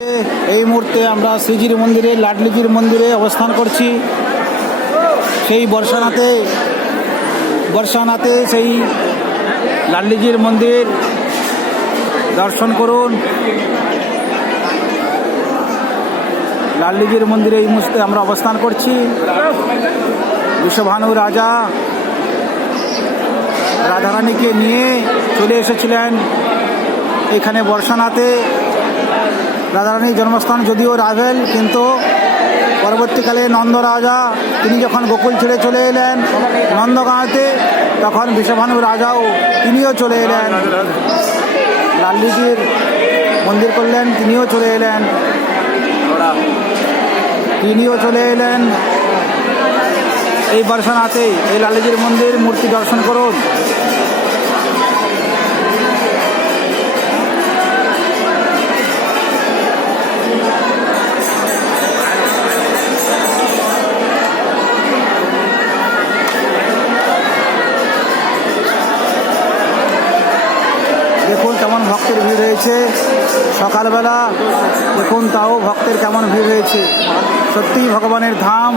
এই মুহূর্তে আমরা শ্রীজির মন্দিরে লাডলিজির মন্দিরে অবস্থান করছি। সেই বর্ষানাতে সেই লাডলিজির মন্দির দর্শন করুন। লাডলিজির মন্দিরে এই মুহূর্তে আমরা অবস্থান করছি। বৃষভানু রাজা রাধারানীকে নিয়ে চলে এসেছিলেন এখানে বর্ষানাতে। রাধারানীর জন্মস্থান যদিও রাভেল, কিন্তু পরবর্তীকালে নন্দ রাজা তিনি যখন গোকুল ছেড়ে চলে এলেন নন্দগাঁতে, তখন বৃষভানু রাজাও তিনিও চলে এলেন, লাডলিজির মন্দির করলেন, তিনিও চলে এলেন এই বর্ষানাতে। এই লাডলিজির মন্দির মূর্তি দর্শন করুন। দেখুন কেমন ভক্তের ভিড় হয়েছে সকালবেলা, দেখুন তাও ভক্তের কেমন ভিড় হয়েছে। সত্যিই ভগবানের ধাম।